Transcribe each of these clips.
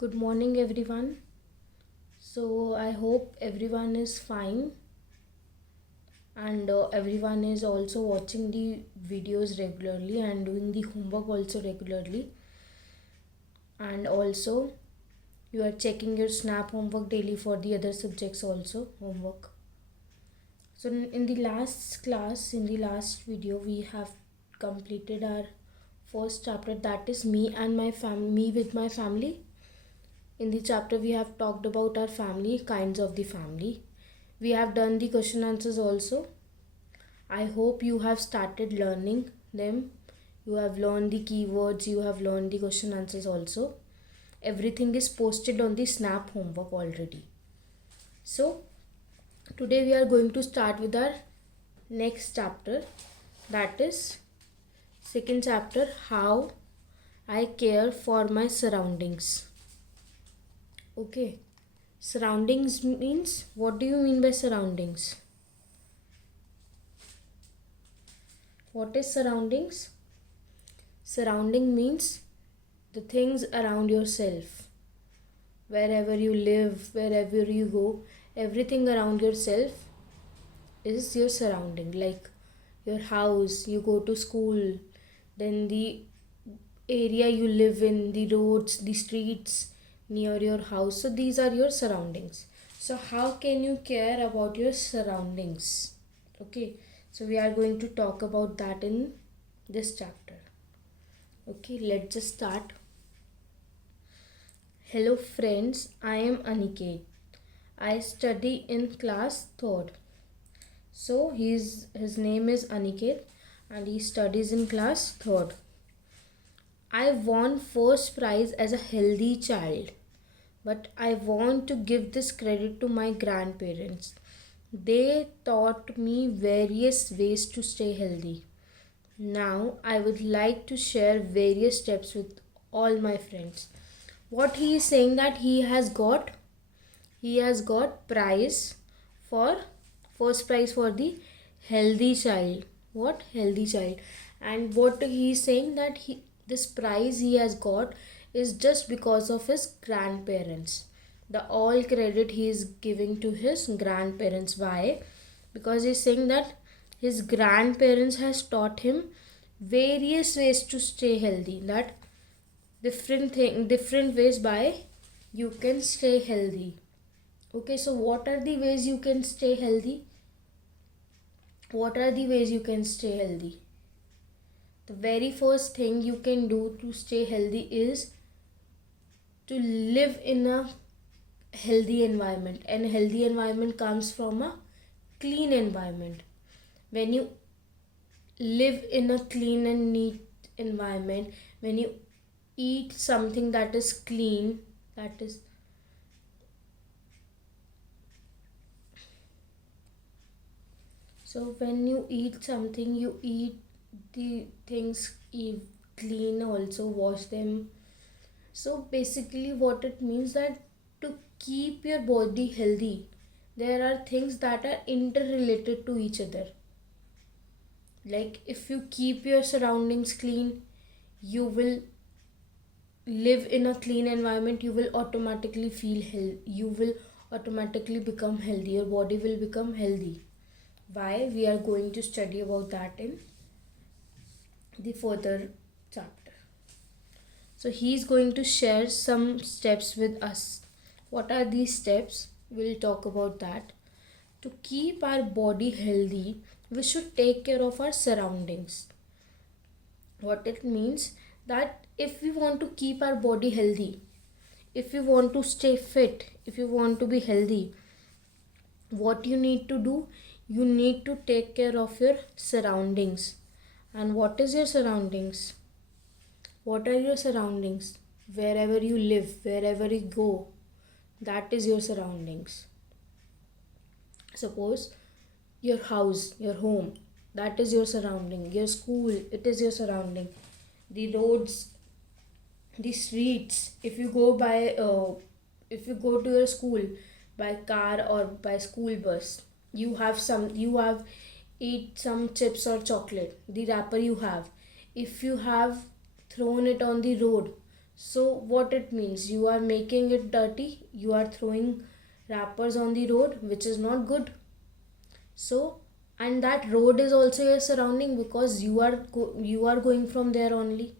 Good morning, everyone. So, I hope everyone is fine and everyone is also watching the videos regularly and doing the homework also regularly. And also, you are checking your SNAP homework daily for the other subjects also homework. So, in the last class, in the last video, we have completed our first chapter, that is me with my family. In the chapter, we have talked about our family, kinds of the family. We have done the question answers also. I hope you have started learning them. You have learned the keywords, you have learned the question answers also. Everything is posted on the Snap homework already. So, today we are going to start with our next chapter, that is second chapter, how I care for my surroundings. Okay. Surroundings means, what do you mean by surroundings? What is surroundings? Surrounding means the things around yourself. Wherever you live, wherever you go, everything around yourself is your surrounding. Like your house, you go to school, then the area you live in, the roads, the streets near your house. So these are your surroundings. So how can you care about your surroundings? Okay, so we are going to talk about that in this chapter. Okay, let's just start. Hello friends, I am Aniket. I study in class 3rd. So his name is Aniket and he studies in class 3rd. I won first prize as a healthy child, but I want to give this credit to my grandparents. They taught me various ways to stay healthy. Now I would like to share various steps with all my friends. What he is saying, that he has got prize for first prize for the healthy child. What? Healthy child. And what he is saying, that he this prize he has got is just because of his grandparents. The all credit he is giving to his grandparents. Why? Because he's saying that his grandparents has taught him various ways to stay healthy, that different ways by you can stay healthy. Okay, so what are the ways you can stay healthy? What are the ways you can stay healthy? The very first thing you can do to stay healthy is to live in a healthy environment. And a healthy environment comes from a clean environment. When you live in a clean and neat environment, when you eat something that is clean, that is so when you eat something, you eat the things clean, also wash them. So basically what it means, that to keep your body healthy, there are things that are interrelated to each other. Like if you keep your surroundings clean, you will live in a clean environment, you will automatically feel healthy, you will automatically become healthy, your body will become healthy. Why? We are going to study about that in the further chapter. So he's going to share some steps with us. What are these steps? We'll talk about that. To keep our body healthy, we should take care of our surroundings. What it means, that if we want to keep our body healthy, if you want to stay fit, if you want to be healthy, what you need to do, you need to take care of your surroundings. And what is your surroundings? What are your surroundings? Wherever you live, wherever you go, that is your surroundings. Suppose your house, your home, that is your surrounding. Your school, it is your surrounding. The roads, the streets, if you go to your school by car or by school bus, you have eat some chips or chocolate, the wrapper you have, if you have thrown it on the road, So what it means, you are making it dirty, you are throwing wrappers on the road, which is not good. So, and that road is also your surrounding, because you are going from there only.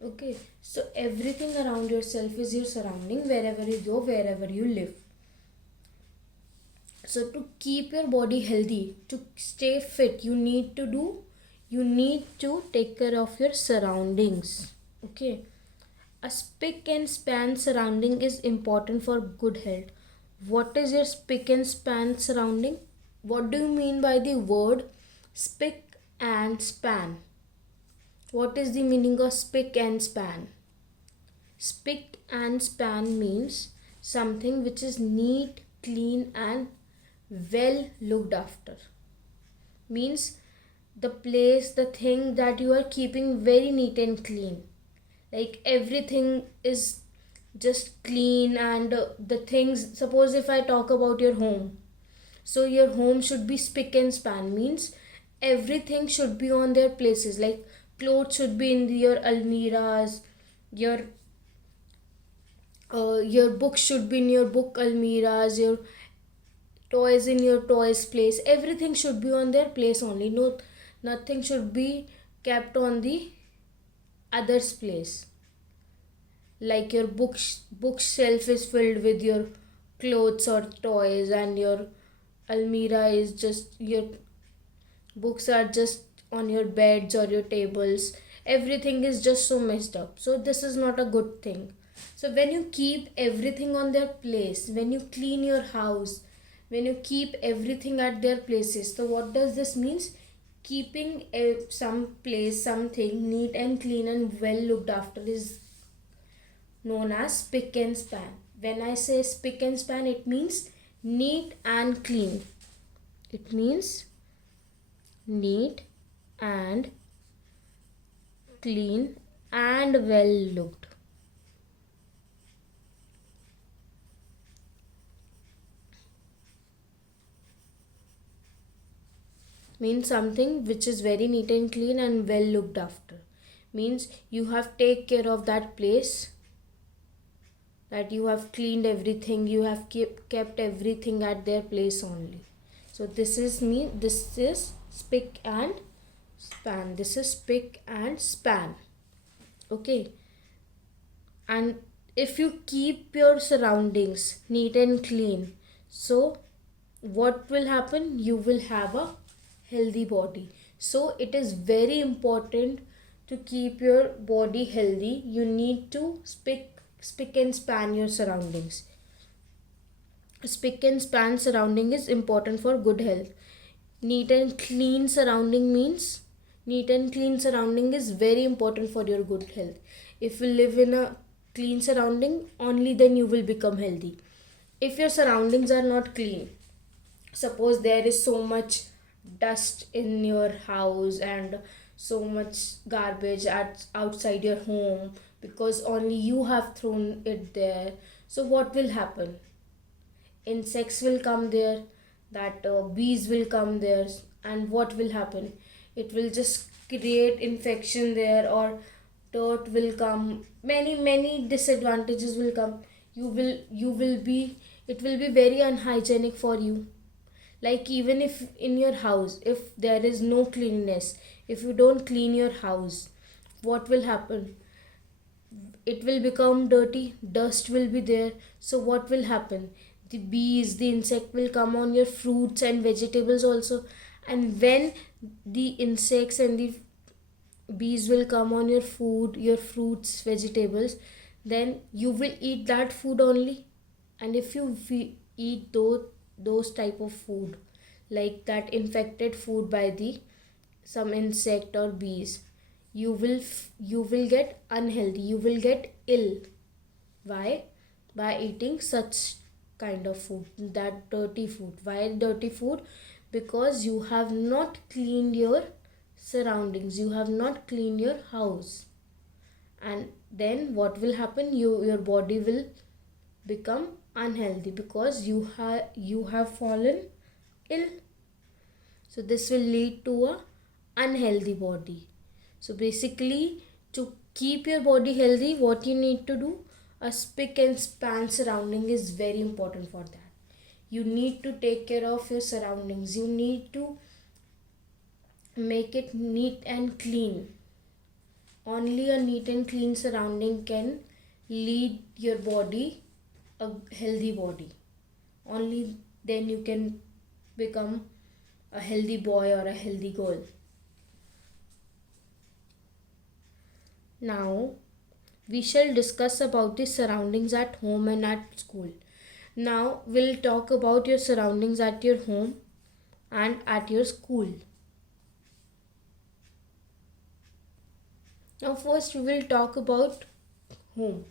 Okay, so everything around yourself is your surrounding, wherever you go, wherever you live. So to keep your body healthy, to stay fit, you need to take care of your surroundings. Okay, a spick and span surrounding is important for good health. What is your spick and span surrounding? What do you mean by the word spick and span? What is the meaning of spick and span? Spick and span means something which is neat, clean, and well looked after. Means the place, the thing that you are keeping very neat and clean. Like everything is just clean, and the things, suppose if I talk about your home, so your home should be spick and span, means everything should be on their places. Like clothes should be in your almiras, your your books should be in your book almiras, your toys in your toys place. Everything should be on their place only. No, nothing should be kept on the other's place. Like your bookshelf is filled with your clothes or toys, and your almira is just, your books are just on your beds or your tables. Everything is just so messed up, so this is not a good thing. So when you keep everything on their place, when you clean your house, when you keep everything at their places, so what does this means? Keeping some place, something neat and clean and well looked after is known as spick and span. When I say spick and span, it means neat and clean. It means neat and clean and well looked. Means something which is very neat and clean and well looked after. Means you have take care of that place, that you have cleaned everything, you have kept everything at their place only. So this is spick and span. This is spick and span. Okay, and if you keep your surroundings neat and clean, so what will happen? You will have a healthy body. So it is very important to keep your body healthy. You need to spick and span your surroundings. Spick and span surrounding is important for good health. Neat and clean surrounding means, neat and clean surrounding is very important for your good health. If you live in a clean surrounding, only then you will become healthy. If your surroundings are not clean, suppose there is so much dust in your house and so much garbage outside your home, because only you have thrown it there, so what will happen? Insects will come there, that bees will come there, and what will happen? It will just create infection there, or dirt will come, many disadvantages will come. You will be, it will be very unhygienic for you. Like even if in your house, if there is no cleanliness, if you don't clean your house, what will happen? It will become dirty, dust will be there. So what will happen? The bees, the insect will come on your fruits and vegetables also. And when the insects and the bees will come on your food, your fruits, vegetables, then you will eat that food only. And if you eat those type of food, like that infected food by the some insect or bees, you will get unhealthy, you will get ill. Why? By eating such kind of food, that dirty food. Why dirty food? Because you have not cleaned your surroundings, you have not cleaned your house. And then what will happen? Your body will become unhealthy, because you have fallen ill. So this will lead to a unhealthy body. So basically, to keep your body healthy, what you need to do, a spick and span surrounding is very important for that. You need to take care of your surroundings. You need to make it neat and clean. Only a neat and clean surrounding can lead your body a healthy body. Only then you can become a healthy boy or a healthy girl. Now we shall discuss about the surroundings at home and at school. Now we'll talk about your surroundings at your home and at your school. Now first we will talk about home.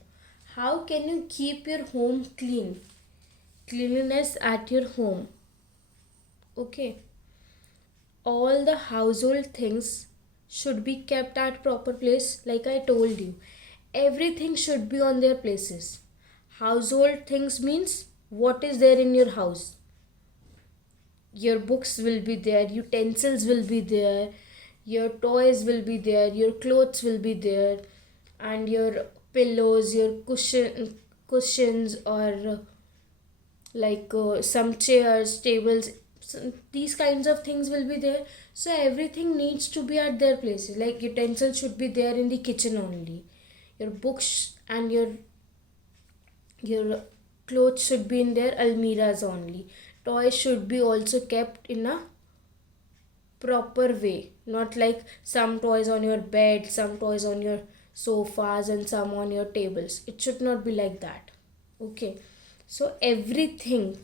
How can you keep your home clean? Cleanliness at your home. Okay. All the household things should be kept at proper place, like I told you. Everything should be on their places. Household things means what is there in your house. Your books will be there, utensils will be there, your toys will be there, your clothes will be there, and your pillows, your cushions, or some chairs, tables, these kinds of things will be there. So everything needs to be at their places. Like utensils should be there in the kitchen only. Your books and your clothes should be in their almiras only. Toys should be also kept in a proper way, not like some toys on your bed, some toys on your sofas, and some on your tables. It should not be like that. Okay, so everything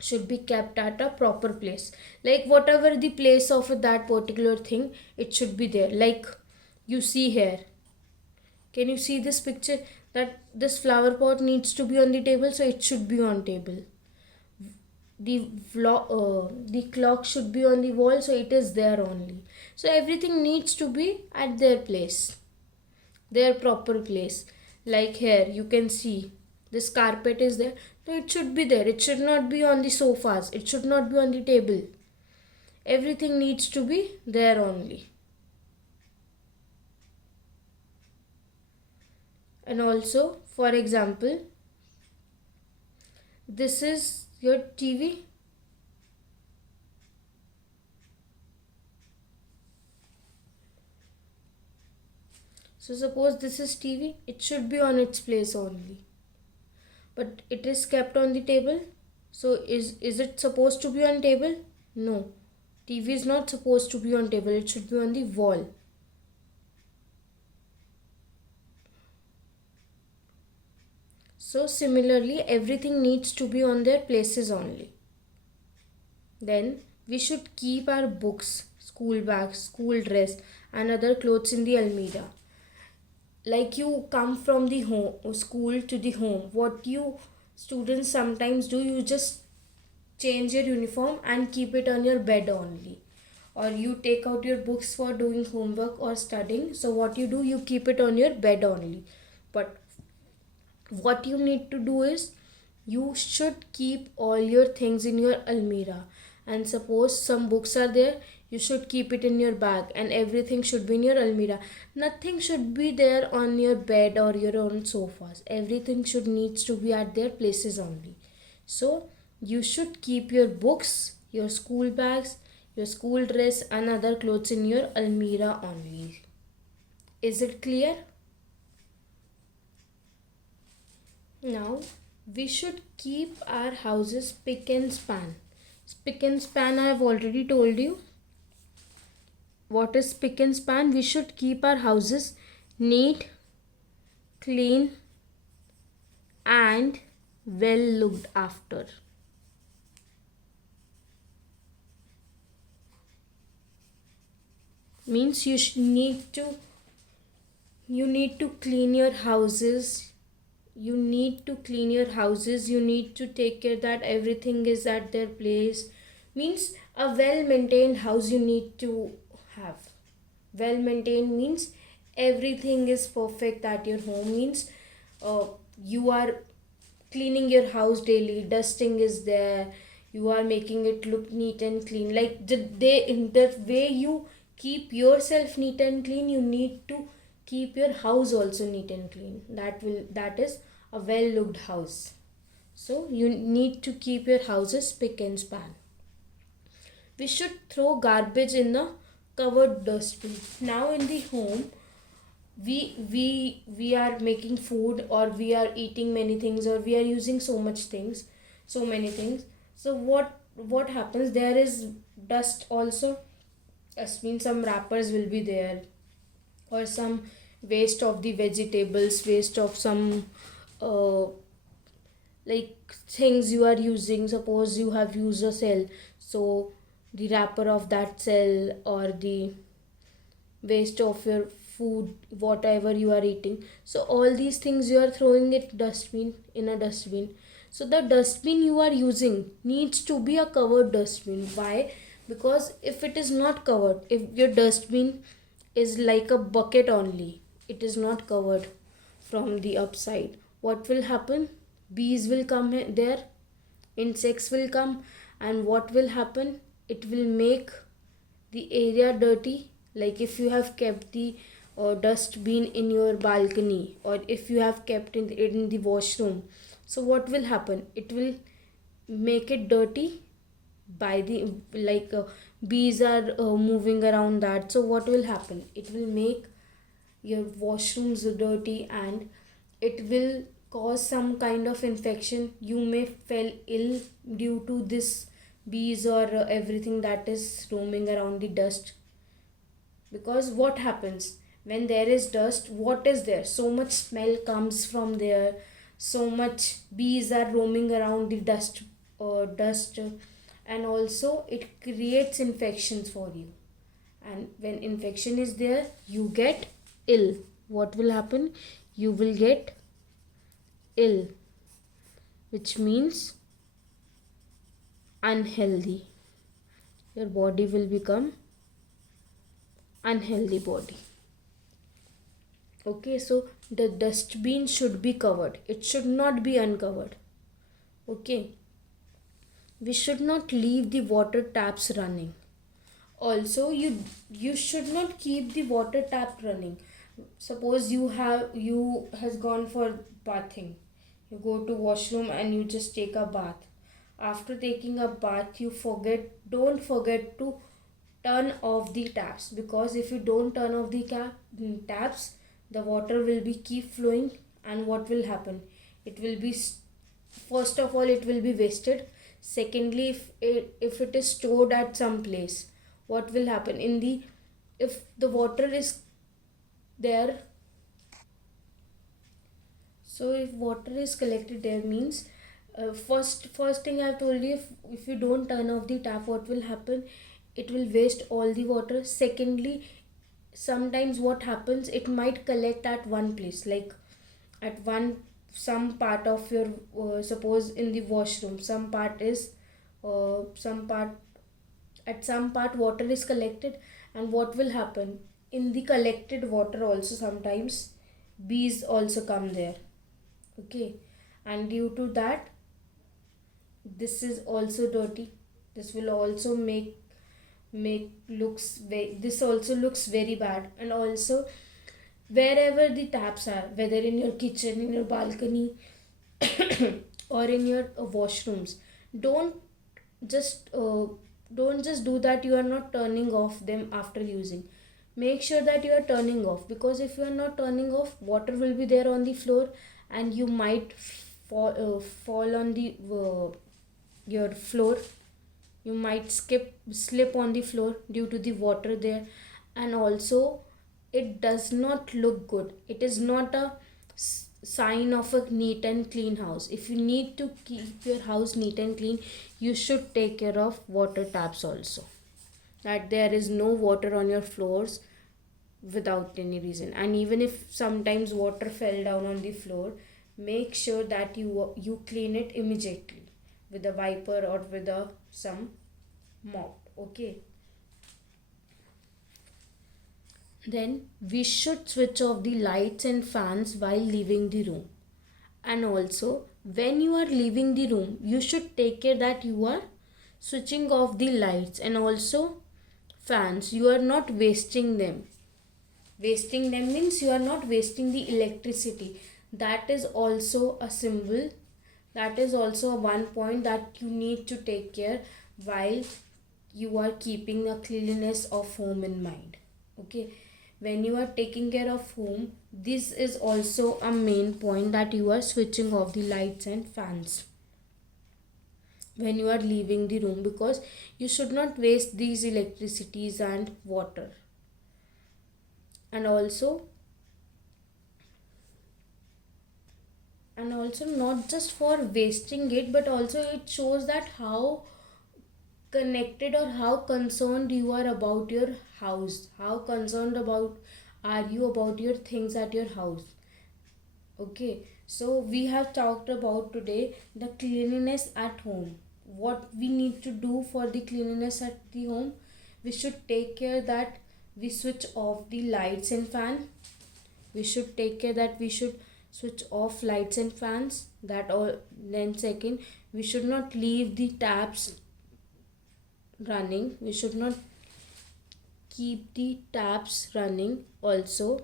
should be kept at a proper place. Like whatever the place of that particular thing, it should be there. Like you see here, can you see this picture, that this flower pot needs to be on the table, so it should be on table. The clock should be on the wall, so it is there only. So everything needs to be at their place, their proper place. Like here you can see this carpet is there, so it should be there. It should not be on the sofas, it should not be on the table. Everything needs to be there only. And also, for example, this is your TV. So suppose this is TV, it should be on its place only. But it is kept on the table. So is it supposed to be on table? No. TV is not supposed to be on table, it should be on the wall. So similarly, everything needs to be on their places only. Then we should keep our books, school bags, school dress, and other clothes in the almirah. Like you come from the home, school to the home, what you students sometimes do, you just change your uniform and keep it on your bed only. Or you take out your books for doing homework or studying. So what you do, you keep it on your bed only. But what you need to do is, you should keep all your things in your almirah. And suppose some books are there, you should keep it in your bag, and everything should be in your almirah. Nothing should be there on your bed or your own sofas. Everything should needs to be at their places only. So you should keep your books, your school bags, your school dress, and other clothes in your almirah only. Is it clear? Now we should keep our houses spick and span. Spick and span, I have already told you. What is spick and span? We should keep our houses neat, clean, and well looked after. Means you need to clean your houses. You need to clean your houses. You need to take care that everything is at their place. Means a well maintained house you need to have. Well maintained means everything is perfect at your home. Means you are cleaning your house daily, dusting is there, you are making it look neat and clean. Like in the way you keep yourself neat and clean, you need to keep your house also neat and clean. That is a well looked house. So you need to keep your houses spick and span. We should throw garbage in a covered dustbin. Now in the home, we are making food, or we are eating many things, or we are using so many things. So what happens, there is dust also. As means some wrappers will be there, or some waste of the vegetables, waste of some uh, like things you are using. Suppose you have used a cell, so the wrapper of that cell, or the waste of your food, whatever you are eating, so all these things you are throwing it dustbin, in a dustbin. So the dustbin you are using needs to be a covered dustbin. Why? Because if it is not covered, if your dustbin is like a bucket only, it is not covered from the upside, what will happen? Bees will come there, insects will come, and what will happen? It will make the area dirty. Like if you have kept the dustbin in your balcony, or if you have kept in the washroom, so what will happen? It will make it dirty by the, like bees are moving around that. So what will happen? It will make your washrooms dirty, and it will cause some kind of infection. You may fall ill due to this bees, or everything that is roaming around the dust. Because what happens when there is dust? What is there? So much smell comes from there, so much bees are roaming around the dust, and also it creates infections for you. And when infection is there, you get ill. What will happen? You will get ill, which means unhealthy. Your body will become unhealthy body. Okay, so the dustbin should be covered, it should not be uncovered. Okay, we should not leave the water taps running. Also, you should not keep the water tap running. Suppose you has gone for bathing, you go to washroom and you just take a bath. After taking a bath, don't forget to turn off the taps, because if you don't turn off the taps, the water will be keep flowing, and what will happen? It will be, first of all, it will be wasted. Secondly, if it is stored at some place, what will happen? If the water is there, so if water is collected there, means first thing I've told you, if you don't turn off the tap, what will happen? It will waste all the water. Secondly, sometimes what happens, it might collect at one place, like at one some part of your suppose in the washroom, some part at some part water is collected, and what will happen? In the collected water also, sometimes bees also come there. Okay, and due to that, this is also dirty. This will also this also looks very bad. And also, wherever the taps are, whether in your kitchen, in your balcony, or in your washrooms, don't just don't just do that. You are not turning off them after using. Make sure that you are turning off, because if you are not turning off, water will be there on the floor, and you might fall on the your floor. You might slip on the floor due to the water there. And also, it does not look good. It is not a sign of a neat and clean house. If you need to keep your house neat and clean, you should take care of water taps also, that there is no water on your floors without any reason. And even if sometimes water fell down on the floor, make sure that you clean it immediately with a wiper, or with some mop. Okay, then we should switch off the lights and fans while leaving the room. And also, when you are leaving the room, you should take care that you are switching off the lights, and also fans, you are not wasting them. Wasting them means you are not wasting the electricity. That is also a symbol, that is also one point that you need to take care while you are keeping a cleanliness of home in mind. Okay, when you are taking care of home, this is also a main point that you are switching off the lights and fans when you are leaving the room, because you should not waste these electricities and water. And also not just for wasting it, but also it shows that how connected or how concerned you are about your house, how concerned about are you about your things at your house. Okay, so we have talked about today the cleanliness at home. What we need to do for the cleanliness at the home, we should take care that we switch off the lights and fan. We should take care that we should switch off lights and fans. That all. Then second, we should not leave the taps running. We should not keep the taps running. Also,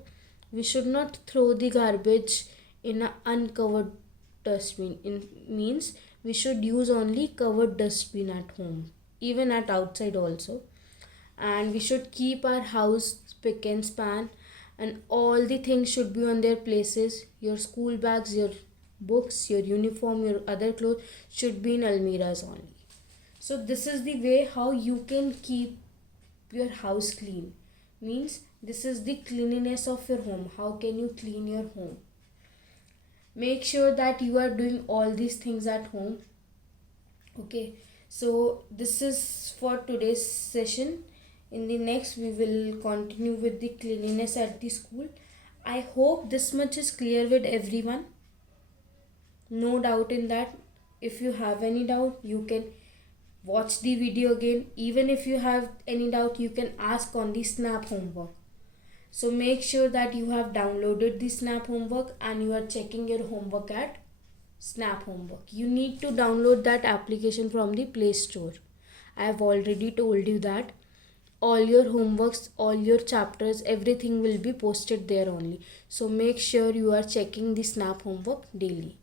we should not throw the garbage in an uncovered dustbin. In means we should use only covered dustbin at home, even at outside also. And we should keep our house spick and span, and all the things should be on their places. Your school bags, your books, your uniform, your other clothes should be in almiras only. So this is the way how you can keep your house clean. Means this is the cleanliness of your home. How can you clean your home? Make sure that you are doing all these things at home. Okay, so this is for today's session. In the next, we will continue with the cleanliness at the school. I hope this much is clear with everyone. No doubt in that. If you have any doubt, you can watch the video again. Even if you have any doubt, you can ask on the Snap homework. So make sure that you have downloaded the Snap homework and you are checking your homework at Snap homework. You need to download that application from the Play Store. I have already told you that all your homeworks, all your chapters, everything will be posted there only. So make sure you are checking the Snap homework daily.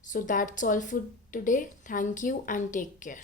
So that's all for today. Thank you and take care.